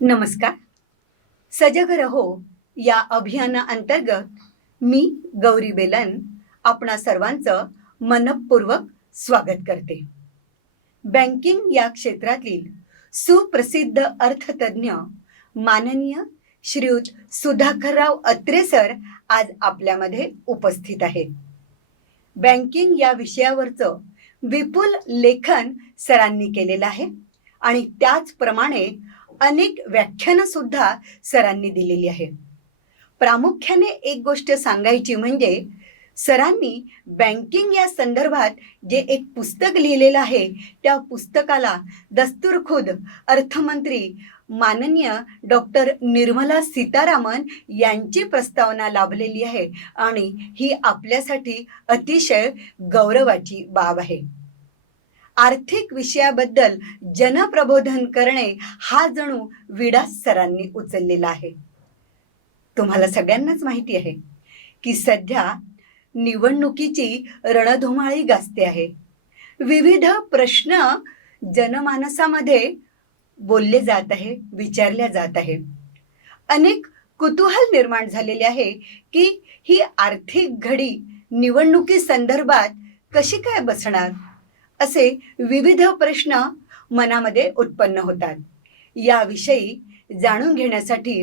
नमस्कार. सजग रहो या अभियानाअंतर्गत मी गौरी बेलन आपणा सर्वांचं मनपूर्वक स्वागत करते. बँकिंग या क्षेत्रातील सुप्रसिद्ध अर्थतज्ञ माननीय श्रीयुत सुधाकरराव अत्रे सर आज आपल्यामध्ये उपस्थित आहेत. बँकिंग या विषयावरचं विपुल लेखन सरांनी केलेलं आहे आणि त्याचप्रमाणे अनेक व्याख्यानं सुद्धा सरांनी दिलेली आहे प्रामुख्याने एक गोष्ट सांगायची म्हणजे सरांनी बँकिंग या संदर्भात जे एक पुस्तक लिहिलेलं आहे त्या पुस्तकाला दस्तूर खुद अर्थमंत्री माननीय डॉक्टर निर्मला सीतारामन यांची प्रस्तावना लाभलेली आहे आणि ही आपल्यासाठी अतिशय गौरवाची बाब आहे. आर्थिक विषयाबद्दल जनप्रबोधन करणे हा जणू विडास सरांनी उचललेला आहे. तुम्हाला सगळ्यांनाच माहिती आहे की सध्या निवडणुकीची रणधुमाळी गाजते आहे. विविध प्रश्न जनमानसामध्ये बोलले जात आहे विचारल्या जात आहे. अनेक कुतूहल निर्माण झालेले आहे की ही आर्थिक घडी निवडणुकी संदर्भात कशी काय बसणार? असे विविध प्रश्न मनामध्ये उत्पन्न होतात. याविषयी जाणून घेण्यासाठी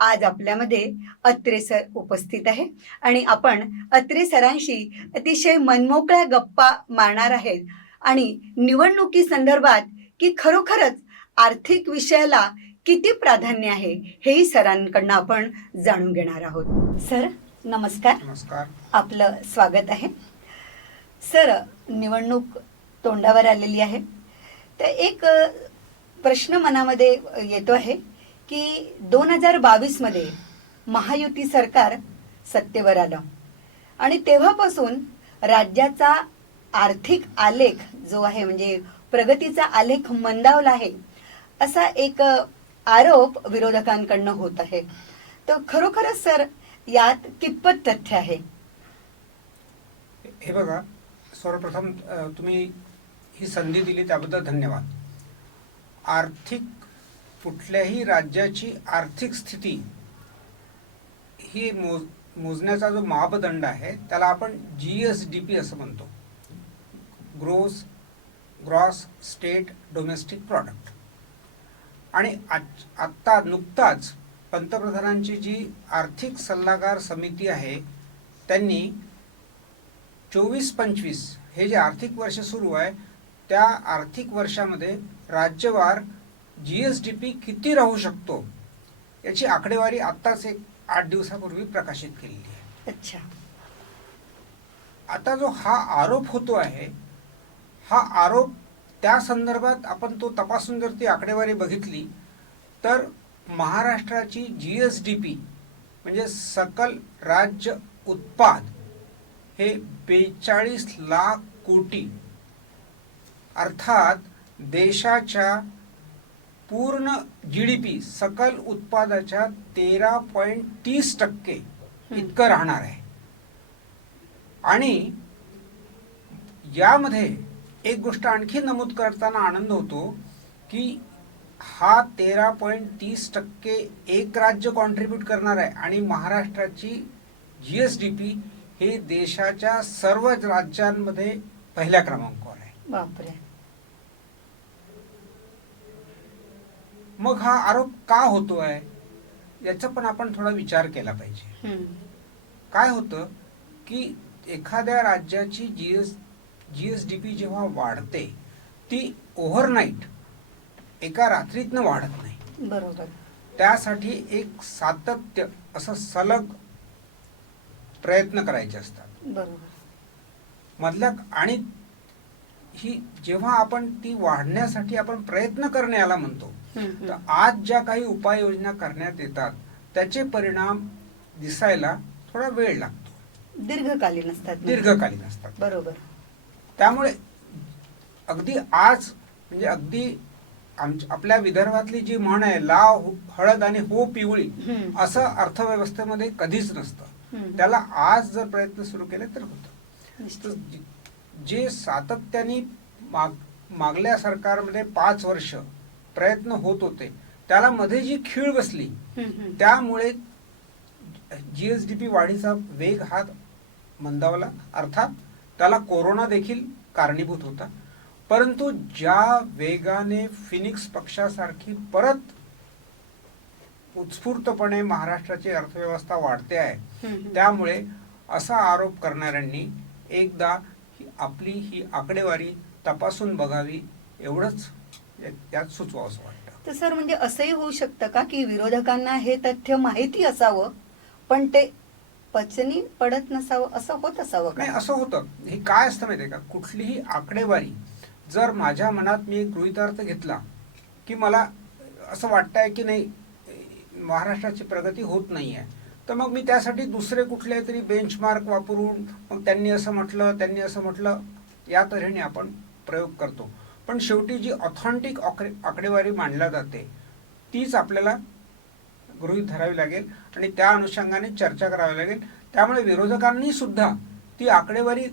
आज आपल्यामध्ये अत्रे सर उपस्थित आहे आणि आपण अत्रे सरांशी अतिशय मनमोकळ्या गप्पा मारणार आहेत आणि निवडणुकी संदर्भात की खरोखरच आर्थिक विषयाला किती प्राधान्य आहे हेही सरांकडनं आपण जाणून घेणार आहोत. सर नमस्कार. नमस्कार. आपलं स्वागत आहे. सर निवडणूक तोंडावर आलेली आहे. तर एक प्रश्न मनामध्ये येतो आहे की दोन हजार बावीसमध्ये महायुती सरकार सत्तेवर आलं. आणि तेव्हापासून राज्याचा आर्थिक आलेख जो आहे म्हणजे प्रगतीचा आलेख मंदावला आहे असा एक आरोप विरोधकांकडनं होत आहे. तर खरोखरच सर यात कितपत तथ्य आहे? हे बघा सर्वप्रथम तुम्ही ही संधी दिली त्याबद्दल धन्यवाद. आर्थिक कुठल्याही राज्याची आर्थिक स्थिती ही मोज मोजण्याचा जो मापदंड आहे त्याला आपण जी एस डी पी असं म्हणतो. Gross gross state domestic product आणि आज आत्ता नुकताच पंतप्रधानांची जी आर्थिक सल्लागार समिती आहे त्यांनी चोवीस पंचवीस हे जे आर्थिक वर्ष सुरू आहे त्या आर्थिक वर्षामध्ये राज्यवार जी एस डी पी किती राहू शकतो याची आकडेवारी आत्ताच एक आठ दिवसापूर्वी प्रकाशित केलेली आहे. अच्छा. आता जो हा आरोप होतो आहे हा आरोप त्या संदर्भात आपण तो तपासून जर ती आकडेवारी बघितली तर महाराष्ट्राची जी एस डी पी म्हणजे सकल राज्य उत्पाद हे बेचाळीस लाख कोटी अर्थात देशाच्या पूर्ण जी डी पी सकल उत्पादाच्या तेरा पॉईंट तीस टक्के इतकं राहणार आहे. आणि यामध्ये एक गोष्ट आणखी नमूद करताना आनंद होतो की हा तेरा पॉईंट तीस टक्के एक राज्य कॉन्ट्रीब्यूट करणार आहे आणि महाराष्ट्राची जी एस डी पी हे देशाच्या सर्व राज्यांमध्ये पहिल्या क्रमांकावर आहे. बापरे. मग हा आरोप का होतोय? याचा पण आपण थोडा विचार केला पाहिजे. काय होतं की एखाद्या राज्याची जीएस जीएसडीपी पी जेव्हा वाढते ती ओव्हरनाईट एका रात्रीतनं वाढत नाही. बरोबर. त्यासाठी एक सातत्य असं सलग प्रयत्न करायचे असतात. बरोबर. मधल्या आणि ही जेव्हा आपण ती वाढण्यासाठी आपण प्रयत्न करणे याला म्हणतो तर. आज ज्या काही उपाययोजना करण्यात येतात त्याचे परिणाम दिसायला थोडा वेळ लागतो दीर्घकालीन असतात म्हणजे. दीर्घकालीन असतात बरोबर त्यामुळे अगदी आज म्हणजे अगदी आपल्या विदर्भातली जी म्हण आहे लाव हळद आणि हो पिवळी. असं अर्थव्यवस्थेमध्ये कधीच नसतं. त्याला आज जर प्रयत्न सुरू केले तर होतं जे- सातत्याने माग मागल्या सरकारमध्ये पाच वर्ष प्रयत्न होत होते त्याला मध्ये जी खीळ बसली. त्यामुळे जीएसडीपी वाढीचा वेग हा मंदावला अर्थात त्याला कोरोना देखील कारणीभूत होता परंतु ज्या वेगाने फिनिक्स पक्षासारखी परत उत्स्फूर्तपणे महाराष्ट्राची अर्थव्यवस्था वाढते आहे. त्यामुळे असा आरोप करणाऱ्यांनी एकदा आपली ही आकडेवारी तपासून बघावी एवढंच या- यात सुचवावं असं वाटतं. तर सर म्हणजे असंही होऊ शकतं का की विरोधकांना हे तथ्य माहिती असावं पण ते पचनी पडत नसावं असं होत असावं नाही असं होतं. हे काय असतं माहितीये का? कुठलीही आकडेवारी जर माझ्या मनात मी एक गृहितार्थ घेतला की मला असं वाटतंय की नाही महाराष्ट्राची प्रगती होत नाही आहे तर मग मी त्यासाठी दुसरे कुठले तरी बेंचमार्क वापरून मग त्यांनी असं म्हटलं त्यांनी असं म्हटलं या तऱ्हेने आपण प्रयोग करतो. पण शेवटी जी ऑथेंटिक आकडेवारी मांडल्या जाते तीच आपल्याला गृहीत धरावी लागेल आणि त्या अनुषंगाने चर्चा करावी लागेल. त्यामुळे विरोधकांनी सुद्धा ती आकडेवारी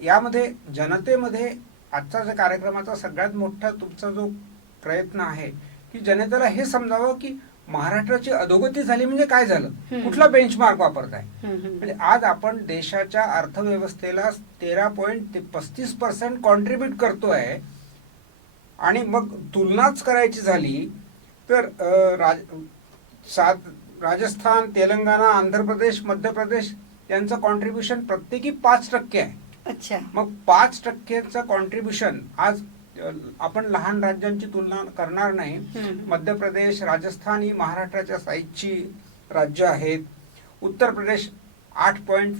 यामध्ये जनतेमध्ये आजचा जो कार्यक्रमाचा सगळ्यात मोठा तुमचा जो प्रयत्न आहे की जनतेला हे समजावं की महाराष्ट्राची अधोगती झाली म्हणजे काय झालं. कुठला बेंचमार्क वापरताय. म्हणजे आज आपण देशाच्या अर्थव्यवस्थेला तेरा पॉईंट पस्तीस पर्सेंट कॉन्ट्रीब्युट करतोय. आणि मग तुलनाच करायची झाली तर राज सात राजस्थान तेलंगणा आंध्र प्रदेश मध्य प्रदेश यांचं कॉन्ट्रीब्युशन प्रत्येकी पाच टक्के आहे. अच्छा. मग पाच टक्केचं कॉन्ट्रीब्युशन आज आपण लहान राज्यांची तुलना करणार नाही. मध्य प्रदेश राजस्थान ही महाराष्ट्राच्या साईजची राज्य आहेत. उत्तर प्रदेश आठ पॉईंट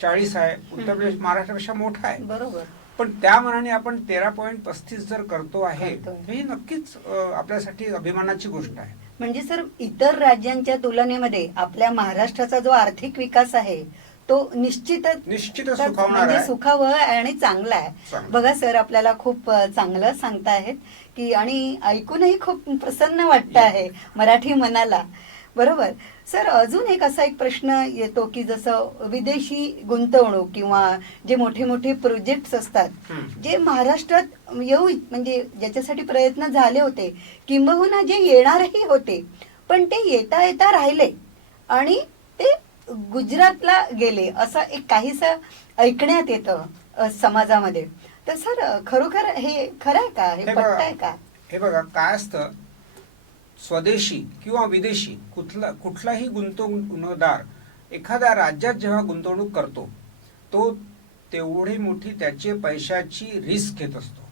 चाळीस आहे. उत्तर प्रदेश महाराष्ट्रापेक्षा मोठा आहे. बरोबर. पण त्या मनाने आपण तेरा पॉईंट पस्तीस जर करतो आहे ही नक्कीच आपल्यासाठी अभिमानाची गोष्ट आहे. म्हणजे सर इतर राज्यांच्या तुलनेमध्ये आपल्या महाराष्ट्राचा जो आर्थिक विकास आहे तो निश्चितच निश्चितच सुखावणार म्हणजे आहे सुखावं आणि चांगला आहे चांगलं. बघा सर आपल्याला खूप अ, चांगलं सांगतायत की आणि ऐकूनही खूप प्रसन्न वाटतं आहे मराठी मनाला बरोबर सर अजून एक असा एक प्रश्न येतो की जसं विदेशी गुंतवणूक किंवा जे मोठे मोठे प्रोजेक्ट्स असतात हम्म. जे महाराष्ट्रात येऊ म्हणजे ज्याच्यासाठी प्रयत्न झाले होते किंबहुना जे येणारही होते पण ते येता येता राहिले आणि ते गुजरातला गेले असं एक काहीसं ऐकण्यात येतं समाजामध्ये. तर सर खरोखर हे खरं आहे का? हे हे. पटतंय का? हे बघा काय असतं? स्वदेशी किंवा विदेशी कुठला कुठलाही गुंतवणूकदार एखाद्या राज्यात जेव्हा गुंतवणूक करतो तो तेवढी मोठी त्याचे पैशाची रिस्क घेत असतो.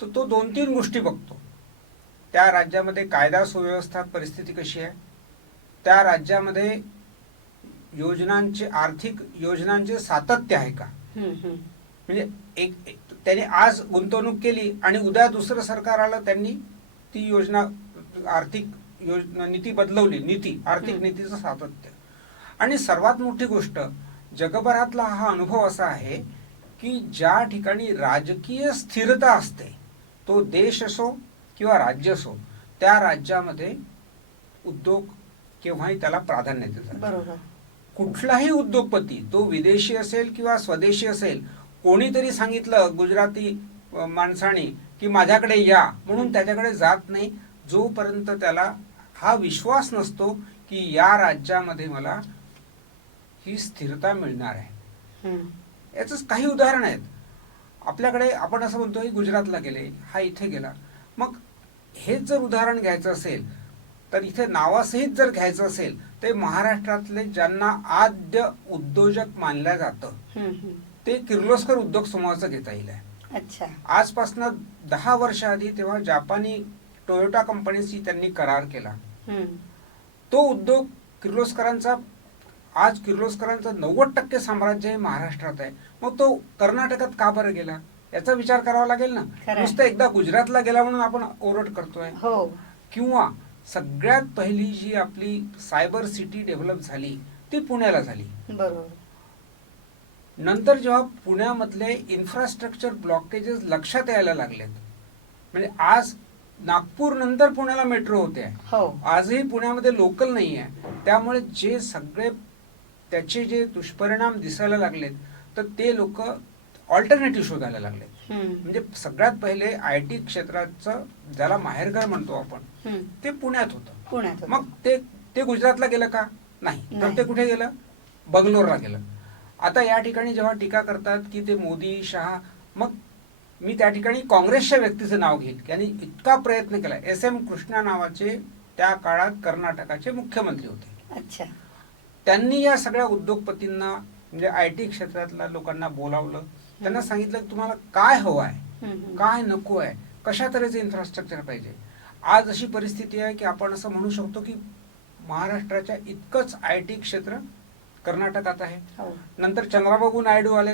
तर तो दोन तीन गोष्टी बघतो. त्या राज्यामध्ये कायदा सुव्यवस्था परिस्थिती कशी आहे? त्या राज्यामध्ये योजनांचे आर्थिक योजनांचे सातत्य आहे का. म्हणजे एक त्याने आज गुंतवणूक केली आणि उद्या दुसरं सरकार आलं त्यांनी ती योजना आर्थिक योजना नीती बदलवली नीती आर्थिक. नीतीचं सातत्य आणि सर्वात मोठी गोष्ट जगभरातला हा अनुभव असा आहे की ज्या ठिकाणी राजकीय स्थिरता असते तो देश असो किंवा राज्य असो त्या राज्यामध्ये उद्योग केव्हाही त्याला प्राधान्य देतात बरोबर कुठलाही उद्योगपती तो विदेशी असेल किंवा स्वदेशी असेल कोणीतरी सांगितलं गुजराती माणसाने की माझ्याकडे या म्हणून त्याच्याकडे जात नाही. जोपर्यंत त्याला हा विश्वास नसतो की या राज्यामध्ये मला ही स्थिरता मिळणार आहे. याच काही उदाहरण आहेत. आपल्याकडे आपण असं म्हणतो की गुजरातला गेले हा इथे गेला. मग हेच जर उदाहरण घ्यायचं असेल तर इथे नावासहित जर घ्यायचं असेल तर महाराष्ट्रातले ज्यांना आद्य उद्योजक मानलं जातं. ते किर्लोस्कर उद्योग समूहाचं घेता येईल आहे. अच्छा आजपासनं दहा वर्ष आधी तेव्हा जापानी टोयोटा कंपनीशी त्यांनी करार केला. तो उद्योग किर्लोस्करांचा आज किर्लोस्करांचं नव्वद टक्के साम्राज्य हे महाराष्ट्रात आहे मग तो कर्नाटकात का बरं गेला याचा विचार करावा लागेल ना. नुसतं एकदा गुजरातला गेला म्हणून आपण ओरड करतोय हो किंवा सगळ्यात पहिली जी आपली सायबर सिटी डेव्हलप झाली ती पुण्याला झाली. बरोबर. नंतर जेव्हा पुण्यामधले इन्फ्रास्ट्रक्चर ब्लॉकेजेस लक्षात यायला लागलेत म्हणजे आज नागपूर नंतर पुण्याला मेट्रो होते. हो. आजही पुण्यामध्ये लोकल नाही आहे त्यामुळे जे सगळे त्याचे जे दुष्परिणाम दिसायला लागलेत तर ते लोक ऑल्टरनेटिव्ह शोधायला लागले हम्म, म्हणजे सगळ्यात पहिले आय टी क्षेत्राचं ज्याला माहेरघर म्हणतो आपण. ते पुण्यात होतं. पुण्यात. मग ते ते गुजरातला गेलं का? नाही. तर. ते कुठे गेलं? बंगलोरला गेलं. आता या ठिकाणी जेव्हा टीका करतात की ते मोदी शहा मग मी त्या ठिकाणी काँग्रेसच्या व्यक्तीचं नाव घेईल यांनी इतका प्रयत्न केला. एस एम कृष्णा नावाचे त्या काळात कर्नाटकाचे मुख्यमंत्री होते. अच्छा. त्यांनी या सगळ्या उद्योगपतींना म्हणजे आय टी क्षेत्रातल्या लोकांना बोलावलं. त्यांना सांगितलं की तुम्हाला काय हवं आहे. काय नको आहे कशा तऱ्हेचं इन्फ्रास्ट्रक्चर पाहिजे? आज अशी परिस्थिती आहे की आपण असं म्हणू शकतो की महाराष्ट्राच्या इतकंच आय टी क्षेत्र कर्नाटकात आहे. हो. नंतर चंद्राबाबू नायडू आले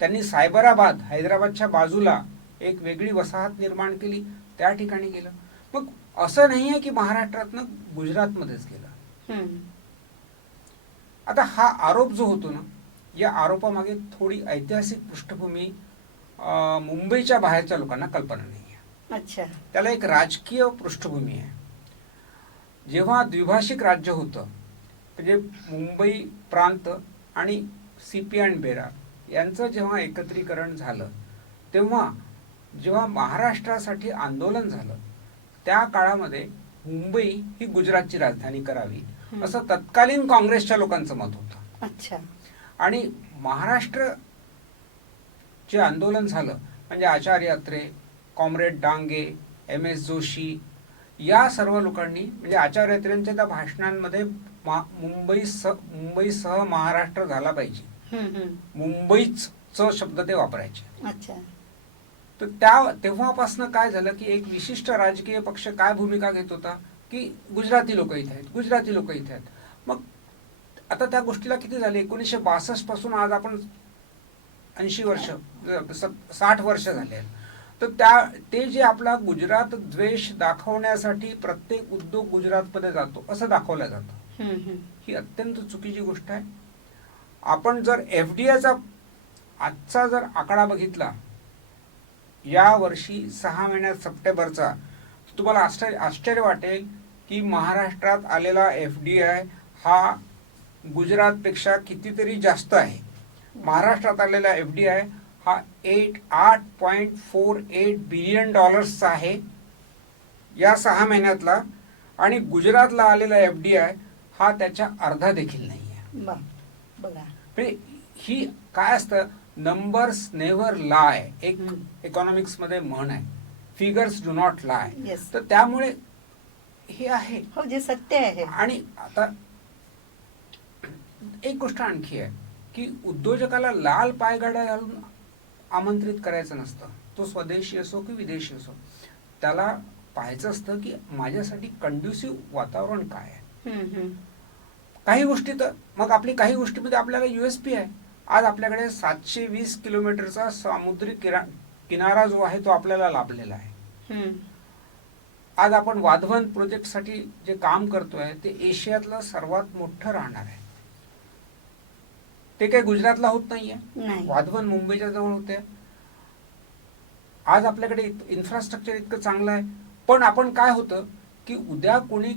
त्यांनी सायबराबाद हैदराबादच्या बाजूला एक वेगळी वसाहत निर्माण केली त्या ठिकाणी गेलं. मग असं नाही आहे की महाराष्ट्रातनं गुजरातमध्येच गेलं. आता हा आरोप जो होतो ना या आरोपामागे थोडी ऐतिहासिक पृष्ठभूमी मुंबईच्या बाहेरच्या लोकांना कल्पना नाही आहे. अच्छा. त्याला एक राजकीय पृष्ठभूमी आहे. जेव्हा द्विभाषिक राज्य होतं म्हणजे मुंबई प्रांत आणि सी पी अँड बेरा यांचं जेव्हा एकत्रीकरण झालं तेव्हा जेव्हा महाराष्ट्रासाठी आंदोलन झालं त्या काळामध्ये मुंबई ही गुजरातची राजधानी करावी. असं तत्कालीन काँग्रेसच्या लोकांचं मत होतं. अच्छा. आणि महाराष्ट्र जे आंदोलन झालं म्हणजे Acharya Atre comrade Dange M S Joshi या सर्व लोकांनी म्हणजे आचार्य अत्रेंच्या त्या भाषणांमध्ये मुंबई स मुंबईसह महाराष्ट्र झाला पाहिजे. मुंबईच च शब्द ते वापरायचे. अच्छा. तर त्या तेव्हापासनं काय झालं की एक विशिष्ट राजकीय पक्ष काय भूमिका घेत होता की गुजराती लोक इथे आहेत गुजराती लोक इथे आहेत. आता त्या गोष्टीला किती झाले? एकोणीसशे बासष्टपासून आज आपण ऐंशी वर्ष साठ वर्ष झाले तर त्या ते जे आपला गुजरात द्वेष दाखवण्यासाठी प्रत्येक उद्योग गुजरातमध्ये जातो असं दाखवलं जातं. ही अत्यंत चुकीची गोष्ट आहे. आपण जर एफ डी आयचा आजचा जर आकडा बघितला या वर्षी सहा महिन्यात सप्टेंबरचा तुम्हाला आश्चर्य आश्चर्य वाटेल की महाराष्ट्रात आलेला एफ डी आय हा गुजरातपेक्षा कितीतरी जास्त आहे. महाराष्ट्रात आलेला एफ डी आय हा एट आठ पॉईंट फोर एट बिलियन डॉलर्सचा आहे. या सहा महिन्यातला आणि गुजरातला आलेला एफ डी आय हा त्याच्या अर्धा देखील नाही आहे. म्हणजे ही काय असतं? नंबर्स नेव्हर लाय एक हम्म. इकॉनॉमिक्समध्ये म्हण आहे. Figures do not lie. तर त्यामुळे हे आहे. हो जे सत्य आहे. आणि आता एक गोष्ट आणखी आहे की उद्योजकाला लाल पायगाड्या घालून आमंत्रित करायचं नसतं. तो स्वदेशी असो की विदेशी असो. त्याला पाहायचं असतं की माझ्यासाठी कंड्युसिव्ह वातावरण काय आहे. काही गोष्टी तर मग आपली काही गोष्टीमध्ये आपल्याला युएसपी आहे. आज आपल्याकडे सातशे वीस किलोमीटरचा समुद्री किरा किनारा जो आहे तो आपल्याला लाभलेला आहे. आज आपण वाधवन प्रोजेक्टसाठी जे काम करतोय ते एशियातलं सर्वात मोठं राहणार आहे. ते काही गुजरातला होत नाहीये. नाही. वाधवन मुंबईच्या जवळ होते. आज आपल्याकडे इन्फ्रास्ट्रक्चर इतकं चांगलं आहे. पण आपण काय होतं की उद्या कोणी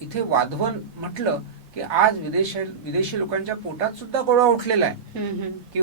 इथे वाधवन म्हटलं की आज विदेश विदेशी लोकांच्या पोटात सुद्धा गोळा उठलेला आहे. की